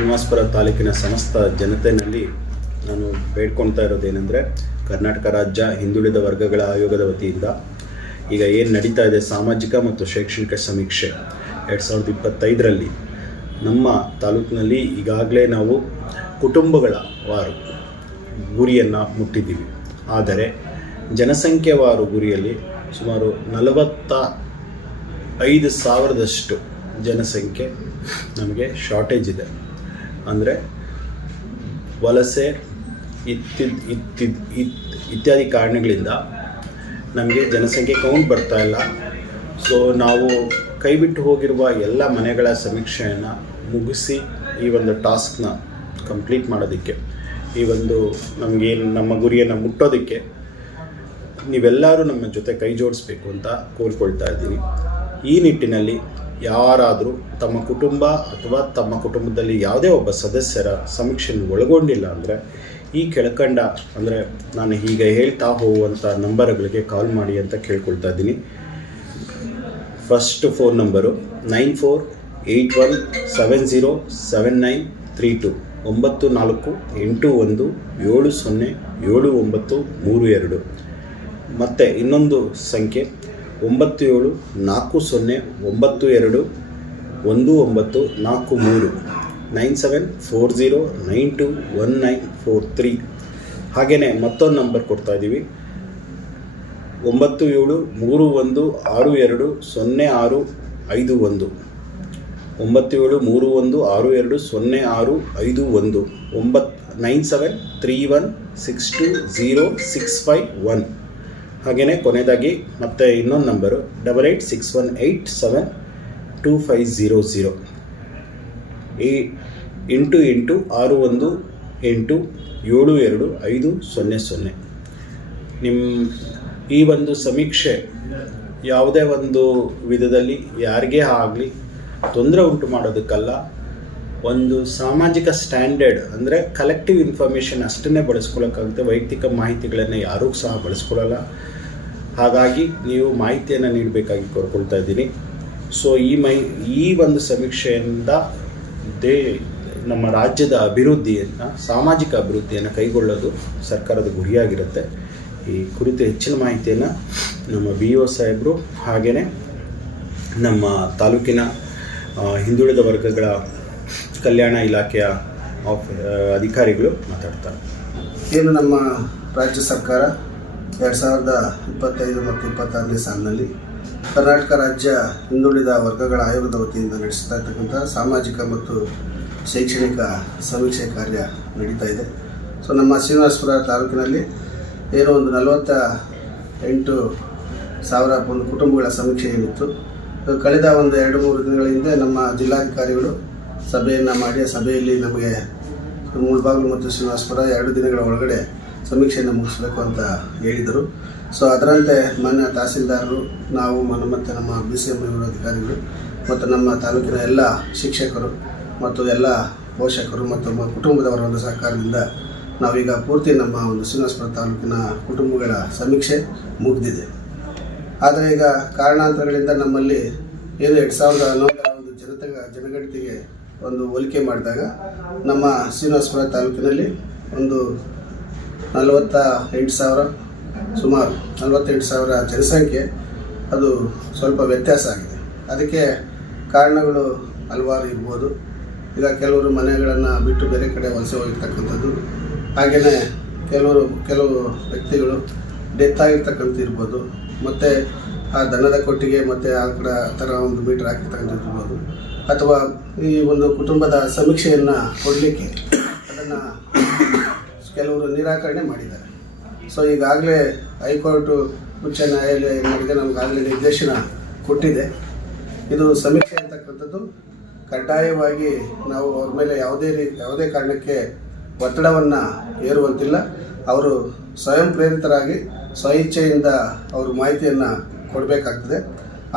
ಶ್ರೀನಿವಾಸಪುರ ತಾಲೂಕಿನ ಸಮಸ್ತ ಜನತೆಯಲ್ಲಿ ನಾನು ಬೇಡ್ಕೊಳ್ತಾ ಇರೋದೇನೆಂದರೆ, ಕರ್ನಾಟಕ ರಾಜ್ಯ ಹಿಂದುಳಿದ ವರ್ಗಗಳ ಆಯೋಗದ ವತಿಯಿಂದ ಈಗ ಏನು ನಡೀತಾ ಇದೆ ಸಾಮಾಜಿಕ ಮತ್ತು ಶೈಕ್ಷಣಿಕ ಸಮೀಕ್ಷೆ 2025ರಲ್ಲಿ ನಮ್ಮ ತಾಲೂಕಿನಲ್ಲಿ ಈಗಾಗಲೇ ನಾವು ಕುಟುಂಬಗಳ ವಾರು ಗುರಿಯನ್ನು ಮುಟ್ಟಿದ್ದೀವಿ. ಆದರೆ ಜನಸಂಖ್ಯೆವಾರು ಗುರಿಯಲ್ಲಿ ಸುಮಾರು 45,000ದಷ್ಟು ಜನಸಂಖ್ಯೆ ನಮಗೆ ಶಾರ್ಟೇಜ್ ಇದೆ. ಅಂದರೆ ವಲಸೆ ಇತ್ಯಾದಿ ಕಾರಣಗಳಿಂದ ನಮಗೆ ಜನಸಂಖ್ಯೆ ಕೌಂಟ್ ಬರ್ತಾ ಇಲ್ಲ. ಸೊ ನಾವು ಕೈಬಿಟ್ಟು ಹೋಗಿರುವ ಎಲ್ಲ ಮನೆಗಳ ಸಮೀಕ್ಷೆಯನ್ನು ಮುಗಿಸಿ ಈ ಒಂದು ಟಾಸ್ಕ್ನ ಕಂಪ್ಲೀಟ್ ಮಾಡೋದಕ್ಕೆ, ಈ ಒಂದು ನಮಗೇನು ನಮ್ಮ ಗುರಿಯನ್ನು ಮುಟ್ಟೋದಕ್ಕೆ ನೀವೆಲ್ಲರೂ ನಮ್ಮ ಜೊತೆ ಕೈ ಜೋಡಿಸ್ಬೇಕು ಅಂತ ಕೋರ್ಕೊಳ್ತಾ ಇದ್ದೀನಿ. ಈ ನಿಟ್ಟಿನಲ್ಲಿ ಯಾರಾದರೂ ತಮ್ಮ ಕುಟುಂಬ ಅಥವಾ ತಮ್ಮ ಕುಟುಂಬದಲ್ಲಿ ಯಾವುದೇ ಒಬ್ಬ ಸದಸ್ಯರ ಸಮೀಕ್ಷೆಯನ್ನು ಒಳಗೊಂಡಿಲ್ಲ ಅಂದರೆ ಈ ಕೆಳಕಂಡ ಅಂದರೆ ನಾನು ಈಗ ಹೇಳ್ತಾ ಹೋಗುವಂಥ ನಂಬರ್ಗಳಿಗೆ ಕಾಲ್ ಮಾಡಿ ಅಂತ ಕೇಳ್ಕೊಳ್ತಾ ಇದ್ದೀನಿ. First phone number 9481707932 9481707932. ಮತ್ತು ಇನ್ನೊಂದು ಸಂಖ್ಯೆ 9740921943 9740921943. ಹಾಗೆಯೇ ಮತ್ತೊಂದು ನಂಬರ್ ಕೊಡ್ತಾ ಇದ್ದೀವಿ, 9731620651 9731620651 9731620651. ಹಾಗೆಯೇ ಕೊನೆಯದಾಗಿ ಮತ್ತೆ ಇನ್ನೊಂದು ನಂಬರು 8861872500 88618725000. ನಿಮ್ಮ ಈ ಒಂದು ಸಮೀಕ್ಷೆ ಯಾವುದೇ ಒಂದು ವಿಧದಲ್ಲಿ ಯಾರಿಗೇ ಆಗಲಿ ತೊಂದರೆ ಉಂಟು ಮಾಡೋದಕ್ಕಲ್ಲ, ಒಂದು ಸಾಮಾಜಿಕ ಸ್ಟ್ಯಾಂಡರ್ಡ್ ಅಂದರೆ ಕಲೆಕ್ಟಿವ್ ಇನ್ಫಾರ್ಮೇಷನ್ ಅಷ್ಟನ್ನೇ ಬಳಸ್ಕೊಳ್ಳೋಕ್ಕಾಗುತ್ತೆ. ವೈಯಕ್ತಿಕ ಮಾಹಿತಿಗಳನ್ನು ಯಾರೂ ಸಹ ಬಳಸ್ಕೊಳ್ಳಲ್ಲ. ಹಾಗಾಗಿ ನೀವು ಮಾಹಿತಿಯನ್ನು ನೀಡಬೇಕಾಗಿ ಕೋರ್ಕೊಳ್ತಾ ಇದ್ದೀನಿ. ಸೊ ಈ ಒಂದು ಸಮೀಕ್ಷೆಯಿಂದ ನಮ್ಮ ರಾಜ್ಯದ ಅಭಿವೃದ್ಧಿಯನ್ನು, ಸಾಮಾಜಿಕ ಅಭಿವೃದ್ಧಿಯನ್ನು ಕೈಗೊಳ್ಳೋದು ಸರ್ಕಾರದ ಗುರಿಯಾಗಿರುತ್ತೆ. ಈ ಕುರಿತು ಹೆಚ್ಚಿನ ಮಾಹಿತಿಯನ್ನು ನಮ್ಮ BO ಸಾಹೇಬರು ಹಾಗೆಯೇ ನಮ್ಮ ತಾಲೂಕಿನ ಹಿಂದುಳಿದ ವರ್ಗಗಳ ಕಲ್ಯಾಣ ಇಲಾಖೆಯ ಅಧಿಕಾರಿಗಳು ಮಾತಾಡ್ತಾರೆ. ಏನು ನಮ್ಮ ರಾಜ್ಯ ಸರ್ಕಾರ 2025 ಮತ್ತು 26ನೇ ಸಾಲಿನಲ್ಲಿ ಕರ್ನಾಟಕ ರಾಜ್ಯ ಹಿಂದುಳಿದ ವರ್ಗಗಳ ಆಯೋಗದ ವತಿಯಿಂದ ನಡೆಸ್ತಾ ಇರ್ತಕ್ಕಂಥ ಸಾಮಾಜಿಕ ಮತ್ತು ಶೈಕ್ಷಣಿಕ ಸಮೀಕ್ಷೆ ಕಾರ್ಯ ನಡೀತಾ ಇದೆ. ಸೊ ನಮ್ಮ ಶ್ರೀನಿವಾಸಪುರ ತಾಲೂಕಿನಲ್ಲಿ ಏನೋ ಒಂದು 48,000 ಒಂದು ಕುಟುಂಬಗಳ ಸಮೀಕ್ಷೆ ಏನಿತ್ತು. ಕಳೆದ ಒಂದು 2-3 ದಿನಗಳ ಹಿಂದೆ ನಮ್ಮ ಜಿಲ್ಲಾಧಿಕಾರಿಗಳು ಸಭೆಯನ್ನು ಮಾಡಿ, ಆ ಸಭೆಯಲ್ಲಿ ನಮಗೆ ಮುಳಬಾಗಿಲು ಮತ್ತು ಶ್ರೀನಿವಾಸಪುರ 2 ದಿನಗಳ ಒಳಗಡೆ ಸಮೀಕ್ಷೆಯನ್ನು ಮುಗಿಸಬೇಕು ಅಂತ ಹೇಳಿದರು. ಸೊ ಅದರಂತೆ ಮಾನ್ಯ ತಹಸೀಲ್ದಾರರು, ನಾವು ಮತ್ತು ನಮ್ಮ BCM ಅಧಿಕಾರಿಗಳು ಮತ್ತು ನಮ್ಮ ತಾಲೂಕಿನ ಎಲ್ಲ ಶಿಕ್ಷಕರು ಮತ್ತು ಎಲ್ಲ ಪೋಷಕರು ಮತ್ತು ನಮ್ಮ ಕುಟುಂಬದವರ ಒಂದು ಸಹಕಾರದಿಂದ ನಾವೀಗ ಪೂರ್ತಿ ನಮ್ಮ ಒಂದು ಶ್ರೀನಿವಾಸಪುರ ತಾಲೂಕಿನ ಕುಟುಂಬಗಳ ಸಮೀಕ್ಷೆ ಮುಗಿದಿದೆ. ಆದರೆ ಈಗ ಕಾರಣಾಂತರಗಳಿಂದ ನಮ್ಮಲ್ಲಿ ಏನು 2011ರ ಒಂದು ಜನಗಣತಿಗೆ ಒಂದು ಹೋಲಿಕೆ ಮಾಡಿದಾಗ ನಮ್ಮ ಶ್ರೀನಿವಾಸಪುರ ತಾಲೂಕಿನಲ್ಲಿ ಒಂದು 48,000 ಸುಮಾರು 48,000 ಜನಸಂಖ್ಯೆ, ಅದು ಸ್ವಲ್ಪ ವ್ಯತ್ಯಾಸ ಆಗಿದೆ. ಅದಕ್ಕೆ ಕಾರಣಗಳು ಹಲವಾರು ಇರ್ಬೋದು. ಈಗ ಕೆಲವರು ಮನೆಗಳನ್ನು ಬಿಟ್ಟು ಬೇರೆ ಕಡೆ ವಲಸೆ ಹೋಗಿರ್ತಕ್ಕಂಥದ್ದು, ಹಾಗೆಯೇ ಕೆಲವು ವ್ಯಕ್ತಿಗಳು ಡೆತ್ ಆಗಿರ್ತಕ್ಕಂಥ ಇರ್ಬೋದು, ಮತ್ತು ಆ ದನದ ಕೊಟ್ಟಿಗೆ ಮತ್ತು ಆ ಕಡೆ ಆ ಥರ ಒಂದು ಮೀಟರ್ ಹಾಕಿರ್ತಕ್ಕಂಥದ್ದು ಇರ್ಬೋದು, ಅಥವಾ ಈ ಒಂದು ಕುಟುಂಬದ ಸಮೀಕ್ಷೆಯನ್ನು ಕೊಡಲಿಕ್ಕೆ ಅದನ್ನು ಕೆಲವರು ನಿರಾಕರಣೆ ಮಾಡಿದ್ದಾರೆ. ಸೊ ಈಗಾಗಲೇ ಹೈಕೋರ್ಟು ಉಚ್ಚ ನ್ಯಾಯಾಲಯ ಏನು ಮಾಡಿದೆ, ನಮಗಾಗಲೇ ನಿರ್ದೇಶನ ಕೊಟ್ಟಿದೆ. ಇದು ಸಮೀಕ್ಷೆ ಅಂತಕ್ಕಂಥದ್ದು ಕಡ್ಡಾಯವಾಗಿ ನಾವು ಅವ್ರ ಮೇಲೆ ಯಾವುದೇ ಕಾರಣಕ್ಕೆ ಒತ್ತಡವನ್ನು ಹೇರುವಂತಿಲ್ಲ. ಅವರು ಸ್ವಯಂ ಪ್ರೇರಿತರಾಗಿ ಸ್ವಇಚ್ಛೆಯಿಂದ ಅವರು ಮಾಹಿತಿಯನ್ನು ಕೊಡಬೇಕಾಗ್ತದೆ.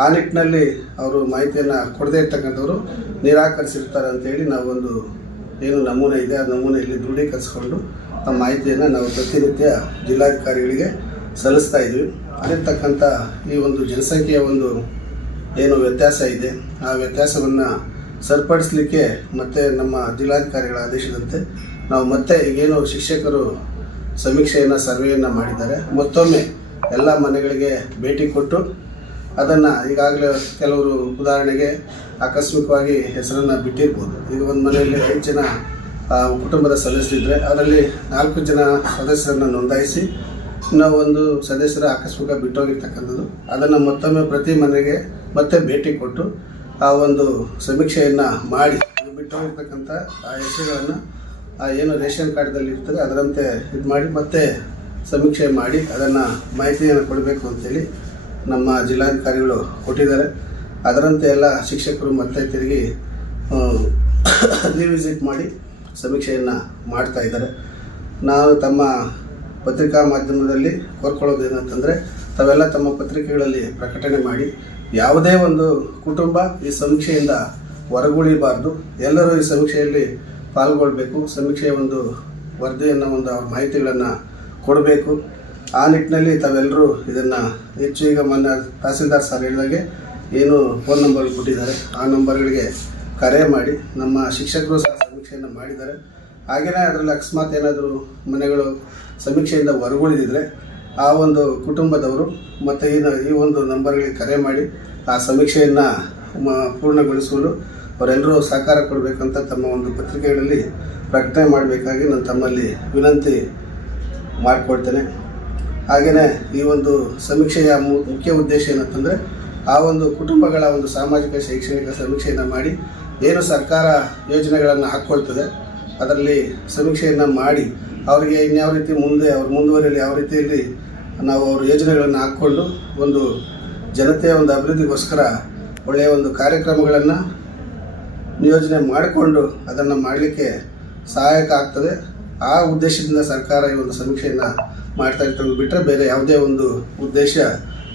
ಆ ನಿಟ್ಟಿನಲ್ಲಿ ಅವರು ಮಾಹಿತಿಯನ್ನು ಕೊಡದೇ ಇರ್ತಕ್ಕಂಥವ್ರು ನಿರಾಕರಿಸಿರ್ತಾರೆ ಅಂತೇಳಿ ನಾವೊಂದು ಏನು ನಮೂನೆ ಇದೆ, ಆ ನಮೂನೆಯಲ್ಲಿ ದೃಢೀಕರಿಸಿಕೊಂಡು ಆ ಮಾಹಿತಿಯನ್ನು ನಾವು ಪ್ರತಿನಿತ್ಯ ಜಿಲ್ಲಾಧಿಕಾರಿಗಳಿಗೆ ಸಲ್ಲಿಸ್ತಾ ಇದ್ವಿ. ಅಲ್ಲಿರ್ತಕ್ಕಂಥ ಈ ಒಂದು ಜನಸಂಖ್ಯೆಯ ಒಂದು ಏನು ವ್ಯತ್ಯಾಸ ಇದೆ, ಆ ವ್ಯತ್ಯಾಸವನ್ನು ಸರಿಪಡಿಸಲಿಕ್ಕೆ ಮತ್ತು ನಮ್ಮ ಜಿಲ್ಲಾಧಿಕಾರಿಗಳ ಆದೇಶದಂತೆ ನಾವು ಮತ್ತೆ ಈಗೇನು ಶಿಕ್ಷಕರು ಸಮೀಕ್ಷೆಯನ್ನು ಸರ್ವೆಯನ್ನು ಮಾಡಿದ್ದಾರೆ, ಮತ್ತೊಮ್ಮೆ ಎಲ್ಲ ಮನೆಗಳಿಗೆ ಭೇಟಿ ಕೊಟ್ಟು ಅದನ್ನು ಈಗಾಗಲೇ ಕೆಲವರು ಉದಾಹರಣೆಗೆ ಆಕಸ್ಮಿಕವಾಗಿ ಹೆಸರನ್ನು ಬಿಟ್ಟಿರ್ಬೋದು. ಈಗ ಒಂದು ಮನೆಯಲ್ಲಿ 5 ಜನ ಕುಟುಂಬದ ಸದಸ್ಯರಿದ್ದರೆ ಅದರಲ್ಲಿ 4 ಜನ ಸದಸ್ಯರನ್ನು ನೋಂದಾಯಿಸಿ ನಾವು ಒಂದು ಸದಸ್ಯರ ಆಕಸ್ಮಿಕ ಬಿಟ್ಟೋಗಿರ್ತಕ್ಕಂಥದ್ದು, ಅದನ್ನು ಮತ್ತೊಮ್ಮೆ ಪ್ರತಿ ಮನೆಗೆ ಮತ್ತೆ ಭೇಟಿ ಕೊಟ್ಟು ಆ ಒಂದು ಸಮೀಕ್ಷೆಯನ್ನು ಮಾಡಿ ಬಿಟ್ಟೋಗಿರ್ತಕ್ಕಂಥ ಆ ಹೆಸರುಗಳನ್ನು ಏನು ರೇಷನ್ ಕಾರ್ಡ್ದಲ್ಲಿ ಇರ್ತದೆ ಅದರಂತೆ ಇದು ಮಾಡಿ ಮತ್ತೆ ಸಮೀಕ್ಷೆ ಮಾಡಿ ಅದನ್ನು ಮಾಹಿತಿಯನ್ನು ಕೊಡಬೇಕು ಅಂತೇಳಿ ನಮ್ಮ ಜಿಲ್ಲಾಧಿಕಾರಿಗಳು ಕೊಟ್ಟಿದ್ದಾರೆ. ಅದರಂತೆ ಎಲ್ಲ ಶಿಕ್ಷಕರು ಮತ್ತೆ ತಿರುಗಿ ರಿವಿಸಿಟ್ ಮಾಡಿ ಸಮೀಕ್ಷೆಯನ್ನು ಮಾಡ್ತಾ ಇದ್ದಾರೆ. ನಾವು ತಮ್ಮ ಪತ್ರಿಕಾ ಮಾಧ್ಯಮದಲ್ಲಿ ಕೋರ್ಕೊಳ್ಳೋದೇನಂತಂದರೆ, ತಾವೆಲ್ಲ ತಮ್ಮ ಪತ್ರಿಕೆಗಳಲ್ಲಿ ಪ್ರಕಟಣೆ ಮಾಡಿ ಯಾವುದೇ ಒಂದು ಕುಟುಂಬ ಈ ಸಮೀಕ್ಷೆಯಿಂದ ಹೊರಗುಳಿಬಾರ್ದು, ಎಲ್ಲರೂ ಈ ಸಮೀಕ್ಷೆಯಲ್ಲಿ ಪಾಲ್ಗೊಳ್ಬೇಕು, ಸಮೀಕ್ಷೆಯ ಒಂದು ವರದಿಯನ್ನು ಅವ್ರ ಮಾಹಿತಿಗಳನ್ನು ಕೊಡಬೇಕು. ಆ ನಿಟ್ಟಿನಲ್ಲಿ ತಾವೆಲ್ಲರೂ ಇದನ್ನು ಹೆಚ್ಚು ಈಗ ಮೊನ್ನೆ ತಹಸೀಲ್ದಾರ್ ಸರ್ ಹೇಳಿದಾಗೆ ಏನು ಫೋನ್ ನಂಬರ್ ಕೊಟ್ಟಿದ್ದಾರೆ ಆ ನಂಬರ್ಗಳಿಗೆ ಕರೆ ಮಾಡಿ ನಮ್ಮ ಶಿಕ್ಷಕರು ಸಹ ಸಮೀಕ್ಷೆಯನ್ನು ಮಾಡಿದ್ದಾರೆ. ಹಾಗೆಯೇ ಅದರಲ್ಲಿ ಅಕಸ್ಮಾತ್ ಏನಾದರೂ ಮನೆಗಳು ಸಮೀಕ್ಷೆಯಿಂದ ಹೊರಗುಳಿದಿದ್ರೆ ಆ ಒಂದು ಕುಟುಂಬದವರು ಮತ್ತು ಈ ಒಂದು ನಂಬರ್ಗಳಿಗೆ ಕರೆ ಮಾಡಿ ಆ ಸಮೀಕ್ಷೆಯನ್ನು ಪೂರ್ಣಗೊಳಿಸಲು ಅವರೆಲ್ಲರೂ ಸಹಕಾರ ಕೊಡಬೇಕಂತ ತಮ್ಮ ಒಂದು ಪತ್ರಿಕೆಗಳಲ್ಲಿ ಪ್ರಕಟಣೆ ಮಾಡಬೇಕಾಗಿ ನಾನು ತಮ್ಮಲ್ಲಿ ವಿನಂತಿ ಮಾಡಿಕೊಡ್ತೇನೆ. ಹಾಗೆಯೇ ಈ ಒಂದು ಸಮೀಕ್ಷೆಯ ಮುಖ್ಯ ಉದ್ದೇಶ ಏನಂತಂದರೆ, ಆ ಒಂದು ಕುಟುಂಬಗಳ ಒಂದು ಸಾಮಾಜಿಕ ಶೈಕ್ಷಣಿಕ ಸಮೀಕ್ಷೆಯನ್ನು ಮಾಡಿ ಏನು ಸರ್ಕಾರ ಯೋಜನೆಗಳನ್ನು ಹಾಕ್ಕೊಳ್ತದೆ ಅದರಲ್ಲಿ ಸಮೀಕ್ಷೆಯನ್ನು ಮಾಡಿ ಅವರಿಗೆ ಇನ್ಯಾವ ರೀತಿ ಮುಂದೆ ಅವ್ರು ಮುಂದುವರಿಯಲಿ, ಯಾವ ರೀತಿಯಲ್ಲಿ ನಾವು ಅವ್ರ ಯೋಜನೆಗಳನ್ನು ಹಾಕ್ಕೊಂಡು ಒಂದು ಜನತೆಯ ಒಂದು ಅಭಿವೃದ್ಧಿಗೋಸ್ಕರ ಒಳ್ಳೆಯ ಒಂದು ಕಾರ್ಯಕ್ರಮಗಳನ್ನು ನಿಯೋಜನೆ ಮಾಡಿಕೊಂಡು ಅದನ್ನು ಮಾಡಲಿಕ್ಕೆ ಸಹಾಯಕ ಆಗ್ತದೆ. ಆ ಉದ್ದೇಶದಿಂದ ಸರ್ಕಾರ ಈ ಒಂದು ಸಮೀಕ್ಷೆಯನ್ನು ಮಾಡ್ತಾ ಇರ್ತದೆ ಬಿಟ್ಟರೆ ಬೇರೆ ಯಾವುದೇ ಒಂದು ಉದ್ದೇಶ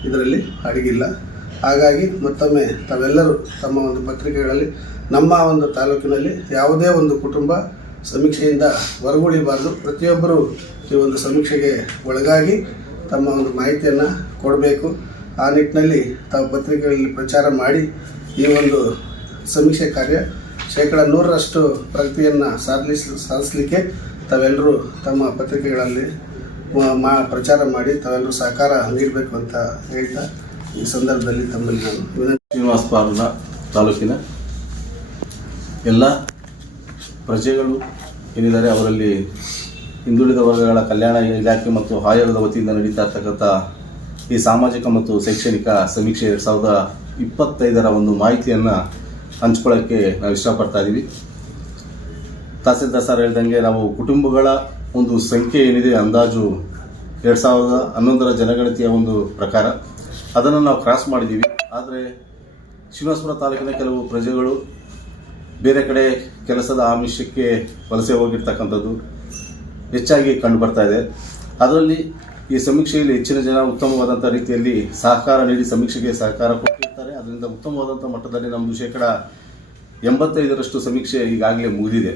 ಇದರಲ್ಲಿ ಅಡಗಿಲ್ಲ. ಹಾಗಾಗಿ ಮತ್ತೊಮ್ಮೆ ತಾವೆಲ್ಲರೂ ತಮ್ಮ ಒಂದು ಪತ್ರಿಕೆಗಳಲ್ಲಿ ನಮ್ಮ ಒಂದು ತಾಲೂಕಿನಲ್ಲಿ ಯಾವುದೇ ಒಂದು ಕುಟುಂಬ ಸಮೀಕ್ಷೆಯಿಂದ ಹೊರಗುಳಿಬಾರ್ದು, ಪ್ರತಿಯೊಬ್ಬರು ಈ ಒಂದು ಸಮೀಕ್ಷೆಗೆ ಒಳಗಾಗಿ ತಮ್ಮ ಒಂದು ಮಾಹಿತಿಯನ್ನು ಕೊಡಬೇಕು. ಆ ನಿಟ್ಟಿನಲ್ಲಿ ತಾವು ಪತ್ರಿಕೆಗಳಲ್ಲಿ ಪ್ರಚಾರ ಮಾಡಿ ಈ ಒಂದು ಸಮೀಕ್ಷೆ ಕಾರ್ಯ 100% ಪ್ರಗತಿಯನ್ನು ಸಾಧಿಸಲಿಕ್ಕೆ ತಾವೆಲ್ಲರೂ ತಮ್ಮ ಪತ್ರಿಕೆಗಳಲ್ಲಿ ಪ್ರಚಾರ ಮಾಡಿ ತಾವೆಲ್ಲರೂ ಸಹಕಾರ ನೀಡಬೇಕು ಅಂತ ಹೇಳ್ತಾ ಈ ಸಂದರ್ಭದಲ್ಲಿ ತಮ್ಮಲ್ಲಿ ನಾನು ವಿನಂತಿ. ಶ್ರೀನಿವಾಸಪುರ ತಾಲೂಕಿನ ಎಲ್ಲ ಪ್ರಜೆಗಳು ಏನಿದ್ದಾರೆ ಅವರಲ್ಲಿ ಹಿಂದುಳಿದ ವರ್ಗಗಳ ಕಲ್ಯಾಣ ಇಲಾಖೆ ಮತ್ತು ಆಯೋಗದ ವತಿಯಿಂದ ನಡೀತಾ ಇರ್ತಕ್ಕಂಥ ಈ ಸಾಮಾಜಿಕ ಮತ್ತು ಶೈಕ್ಷಣಿಕ ಸಮೀಕ್ಷೆ 2025 ಒಂದು ಮಾಹಿತಿಯನ್ನು ಹಂಚ್ಕೊಳ್ಳೋಕ್ಕೆ ನಾವು ಇಷ್ಟಪಡ್ತಾ ಇದ್ದೀವಿ. ತಹಸೀಲ್ದಾರ್ ಸರ್ ಹೇಳ್ದಂಗೆ ನಾವು ಕುಟುಂಬಗಳ ಒಂದು ಸಂಖ್ಯೆ ಏನಿದೆ ಅಂದಾಜು 2011 ಜನಗಣತಿಯ ಒಂದು ಪ್ರಕಾರ ಅದನ್ನು ನಾವು ಕ್ರಾಸ್ ಮಾಡಿದ್ದೀವಿ. ಆದರೆ ಶ್ರೀನಿವಾಸಪುರ ತಾಲೂಕಿನ ಕೆಲವು ಪ್ರಜೆಗಳು ಬೇರೆ ಕಡೆ ಕೆಲಸದ ಆಮಿಷಕ್ಕೆ ವಲಸೆ ಹೋಗಿರ್ತಕ್ಕಂಥದ್ದು ಹೆಚ್ಚಾಗಿ ಕಂಡು ಬರ್ತಾ ಇದೆ. ಅದರಲ್ಲಿ ಈ ಸಮೀಕ್ಷೆಯಲ್ಲಿ ಹೆಚ್ಚಿನ ಜನ ಉತ್ತಮವಾದಂಥ ರೀತಿಯಲ್ಲಿ ಸಹಕಾರ ನೀಡಿ ಸಮೀಕ್ಷೆಗೆ ಸಹಕಾರ ಕೊಟ್ಟಿರ್ತಾರೆ. ಅದರಿಂದ ಉತ್ತಮವಾದಂಥ ಮಟ್ಟದಲ್ಲಿ ನಮ್ಮದು 85% ಸಮೀಕ್ಷೆ ಈಗಾಗಲೇ ಮುಗಿದಿದೆ.